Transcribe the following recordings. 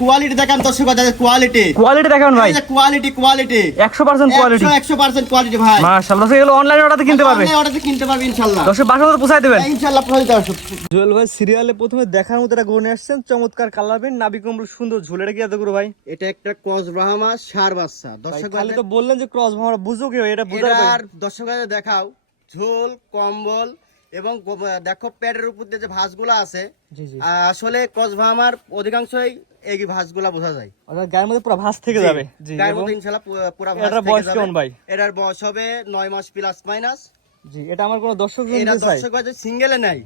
Quality দেখান দর্শক quality quality দেখান ভাই। কোয়ালিটি কোয়ালিটি একশো পার্সেন্ট কোয়ালিটি একশো পার্সেন্ট কোয়ালিটি ভাই। মাশাআল্লাহ এগুলো অনলাইন অর্ডারতে কিনতে পারবে। order কিনতে পারবে ইনশাল্লাহ দর্শক বাসা মতো পোষাই দেবেন। ইনশাল্লাহ পৌঁছে দেওয়া। জুয়েল ভাই সিরিয়ালে প্রথমে দেখার মতো একটা গনে আসছেন। চমৎকার কালার পেন নাবি কম্বল সুন্দর ঝুলেটা কি এত করে ভাই? এটা একটা ক্রস ব্রাহ্মা সার বাচ্চা। ভাই, দর্শক খালি তো বললেন যে ক্রস ভাঙা বুঝো কি ভাই? এটা বুঝার এটার দর্শক দেখাও। ঝোল কম্বল এবং দেখো প্যাডের উপর দিয়ে যে ভাঁজগুলো আছে আসলে জি। ভামার অধিকাংশই এই ভাঁজগুলা বোঝা যায়। অর্থাৎ গায়ের মধ্যে পুরো ভাঁজ থেকে যাবে। গায়ের মধ্যে পুরা ভাঁজ এটার বয়স কেমন ভাই? এটার বয়স হবে নয় মাস প্লাস মাইনাস জি এটা আমার কোনো দর্শক নিতে চায়? দর্শক ভাই সিঙ্গেলে নেয়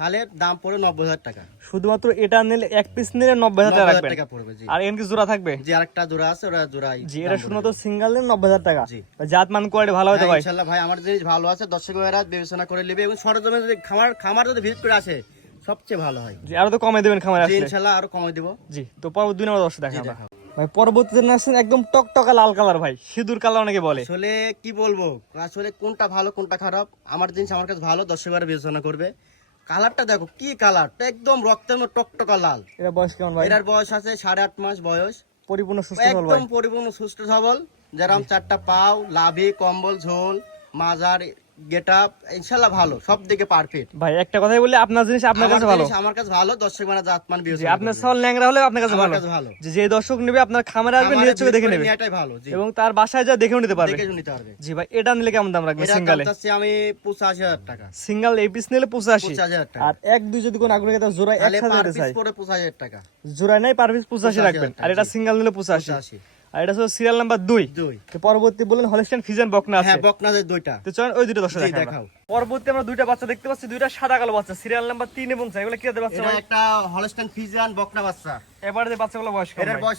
তাহলে দাম পড়ে নব্বই হাজার টাকা। শুধুমাত্র এটা নিলে এক পিস নিলে নব্বই হাজার টাকা পড়বে জি। আর কি জোড়া থাকবে। আরেকটা জোড়া আছে ওরা জোড়াই জি এটা শুধুমাত্র সিঙ্গেল নিলে নব্বই হাজার টাকা। জি। জাত মান কোয়ালিটি ভালো ভাই ইনশাল্লাহ ভাই আমার জিনিস ভালো আছে দর্শক ভাইরা বিবেচনা করে নেবে এবং সরজমে যদি খামার খামার যদি ভিজিট করে আসে সবচেয়ে ভালো হয়। জি আরও তো কমে দেবেন খামারে আসলে। ইনশাল্লাহ আরও কমাই দিব। জি তো পরবর্তী দুই নম্বর দর্শক দেখা ভাই পরবর্তী জেনে আসছেন একদম টকটকা লাল কালার ভাই সিঁদুর কালার অনেকে বলে। আসলে কি বলব আসলে কোনটা ভালো কোনটা খারাপ আমার জিনিস আমার কাছে ভালো দর্শক বিবেচনা করবে। কালারটা দেখো কি কালার? একদম রক্তের মতো টকটকা লাল। এটা বয়স কেমন ভাই? এটার বয়স আছে সাড়ে আট মাস বয়স। পরিপূর্ণ সুস্থ সবল একদম পরিপূর্ণ সুস্থ সবল। যেরকম চারটা পাও লাভি কম্বল ঝোল মাজার গেট আপ ইনশাল্লাহ ভালো সব দিকে পারফেক্ট ভাই একটা কথাই বলি আপনার জিনিস আপনার কাছে ভালো। আমার কাছে ভালো দর্শক মানে জাতমান জি বিবেচনা আপনার সল ল্যাংরা হলে আপনার কাছে ভালো। ভালো। যে যে দর্শক নেবে আপনার খামারে আসবে নিজের চোখে দেখে নেবে। নেওয়াটাই ভালো এবং তার বাসায় যা দেখেও নিতে পারবে। দেখে নিতে পারবে। জি ভাই এটা নিলে কেমন দাম রাখবে এটা আমি পঁচাশি হাজার টাকা। সিঙ্গেল এই পিস নিলে পঁচাশি। পঁচাশি হাজার টাকা। আর এক দুই যদি কোন আগ্রহী থাকে জোড়ায় এক তাহলে পার পিস পড়ে পঁচাশি হাজার টাকা। জোড়ায় নাই পার পিস পঁচাশি রাখবেন। আর এটা। সিঙ্গেল নিলে পঁচাশি। পঁচাশি। আর এটা হচ্ছে সিরিয়াল নাম্বার দুই। দুই। তো পরবর্তী বলেন হলিস্টাইন ফিজেন বকনা আছে। হ্যাঁ বকনাদের দুইটা। তো চলেন ওই দুটো দর্শক দেখাও। পরবর্তী আমরা দুইটা বাচ্চা দেখতে পাচ্ছি দুইটা সাদা কালো বাচ্চা সিরিয়াল নাম্বার তিন এবং চার এগুলো কি জাতের বাচ্চা এটা একটা হলস্টাইন ফিজিয়ান বকনা বাচ্চা। এবারে যে বাচ্চাগুলো বয়স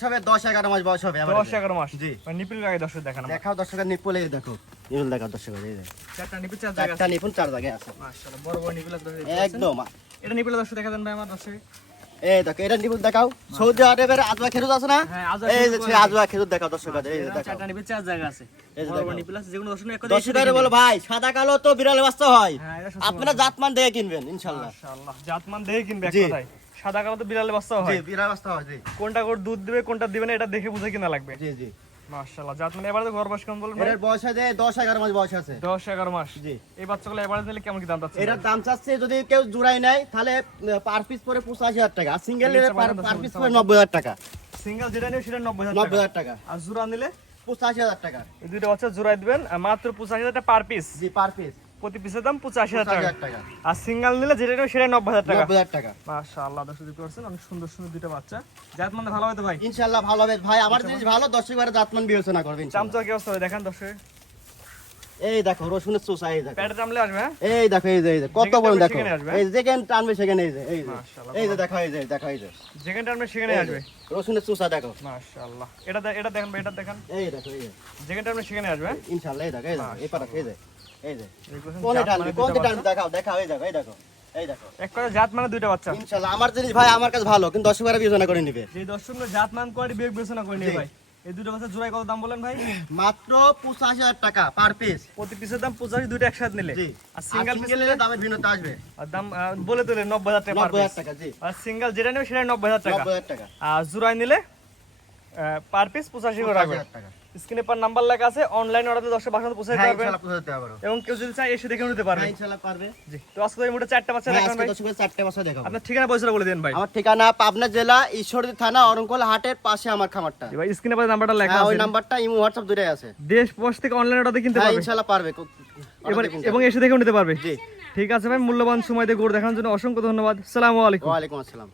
হবে দশ এগারো মাস বয়স হবে দশ এগারো মাস। জি। মানে নিপিল আগে দর্শক দেখানো। দেখাও দর্শকের নিপলে দেখো। নিপুল দেখাও দর্শকের এই দেখো। চারটা নিপিল চার জায়গা একটা নিপুল চার জায়গায় আছে। মাশাআল্লাহ বড় বড় নিপিল একদম। এটা নিপিল দর্শক দেখা দেন ভাই আমার দর্শক। এই দেখো এটা নিপুল দেখাও। সৌদি আরবের আজওয়া খেজুর আছে না? হ্যাঁ, এই যে সেই আজওয়া খেজুর দেখাও দর্শক এই যে চার জায়গা আছে। ভাই সাদা কালো তো বিড়ালে বাচ্চা হয়। আপনারা জাতমান দেখে কিনবেন ইনশাল্লাহ। জাতমান দেখে কিনবে এক কথায়। সাদা কালো তো বিড়ালে বাচ্চা হয়। বিড়াল বাচ্চা হয় কোনটা দুধ দিবে কোনটা দিবে না এটা দেখে বুঝে কিনা লাগবে। জি জি। মাশাআল্লাহ। জাতমান এবারে ঘর বয়স কেমন বলুন ভাই? বয়স আছে দশ এগারো মাস বয়স আছে। দশ এগারো মাস। জি। এই বাচ্চাগুলো এবারে দিলে কেমন কি দাম পাচ্ছে এটার দাম চাচ্ছে যদি কেউ জুড়াই নাই তাহলে পার পিস পরে পঁচাশি হাজার টাকা। আর সিঙ্গেল নিচে পার পিস পরে টাকা। সিঙ্গেল যেটা নেবে সেটা নব্বই হাজার নব্বই টাকা। হাজার টাকা। আর জোড়া নিলে পঁচাশি হাজার টাকা। এই বাচ্চা জোড়াই দিবেন মাত্র পঁচাশি হাজার টাকা পার পিস জি পার পিস প্রতি পিসের দাম পঁচাশি হাজার টাকা। আর সিঙ্গেল নিলে যেটা নেবে সেটা নব্বই হাজার টাকা। হাজার টাকা। মাশাআল্লাহ দর্শক দেখতে পাচ্ছেন অনেক সুন্দর সুন্দর দুইটা বাচ্চা। জাত মানে ভালো হয়তো ভাই? ইনশাল্লাহ ভালো হবে। ভাই আমার জিনিস ভালো দর্শক বারে জাতমান বিবেচনা করবেন চামচা কি অবস্থা দেখেন দর্শক। এই দেখো রসুনের চোষা এই দেখো। প্যাটে টামলে আসবে হ্যাঁ? এই দেখো এই যে এই যে কত বড় দেখো। এই যেখানে টানবে সেখানে এই যে এই যে। এই যে দেখো এই যে দেখো এই যে। যেখানে টানবে সেখানে আসবে। রসুনের চোষা দেখো। মাশাআল্লাহ। এটা এটা দেখেন এটা দেখেন। এই দেখো এই যে। যেখানে টানবে সেখানে আসবে হ্যাঁ? ইনশাল্লাহ এই দেখো এই দেখো এই পারা এই যে। এই যে। কোনে জাত টানবে মানে দুইটা দেখাও দেখাও এই দেখো এই দেখো এই দেখো। বাচ্চা। এক কথা জাত মানে দুইটা বাচ্চা। ইনশাল্লাহ আমার জিনিস ভাই আমার কাছে ভালো কিন্তু দর্শক বারে বিবেচনা করে নিবে। যে দর্শক জাত মান কোয়ালিটি বিবেক বিবেচনা করে নিয়ে ভাই। এই দুটো বাচ্চা জোড়ায় কত দাম বলেন ভাই? মাত্র পঁচাশি হাজার টাকা পার পিস প্রতি পিসের দাম পঁচাশি একসাথে নিলে। আর সিঙ্গেল পিস সিঙ্গেল দামের ভিন্নতা আসবে। আর দাম বলে নব্বই হাজার টাকা নব্বই হাজার টাকা জি। আর সিঙ্গেল যেটা নেবে সেটা নব্বই হাজার টাকা। নব্বই হাজার টাকা। আর জোড়ায় নিলে পার পিস পঁচাশি করে রাখবে। টাকা। স্ক্রিনে পার নাম্বার লেখা আছে অনলাইন অর্ডার দশটা বাসাতে পৌঁছে হ্যাঁ পারবেন। এবং কেউ যদি চায় এসে দেখে নিতে পারবে। হ্যাঁ ইনশাল্লাহ পারবে। জি তো আজকে এই মোটা চারটা বাচ্চা হ্যাঁ দেখান আজকে ভাই চারটে বছর দেখাবো। আপনার ঠিকানা পয়সাটা বলে দেন ভাই। আমার ঠিকানা পাবনা জেলা ঈশ্বরদী থানা অরঙ্কল হাটের পাশে আমার খামারটা। ভাই স্ক্রিনে পার নাম্বারটা লেখা হ্যাঁ ওই নাম্বারটা ইমো হোয়াটসঅ্যাপ দুটাই আছে। দেশ পোস্ট থেকে অনলাইন অর্ডার কিনতে হ্যাঁ পারবে। ইনশাল্লাহ পারবে। এবার এবং এসে দেখেও নিতে পারবে। জি। ঠিক আছে ভাই মূল্যবান সময় দিয়ে গরু দেখানোর জন্য অসংখ্য ধন্যবাদ। সালামু আলাইকুম। ওয়ালাইকুম আসসালাম।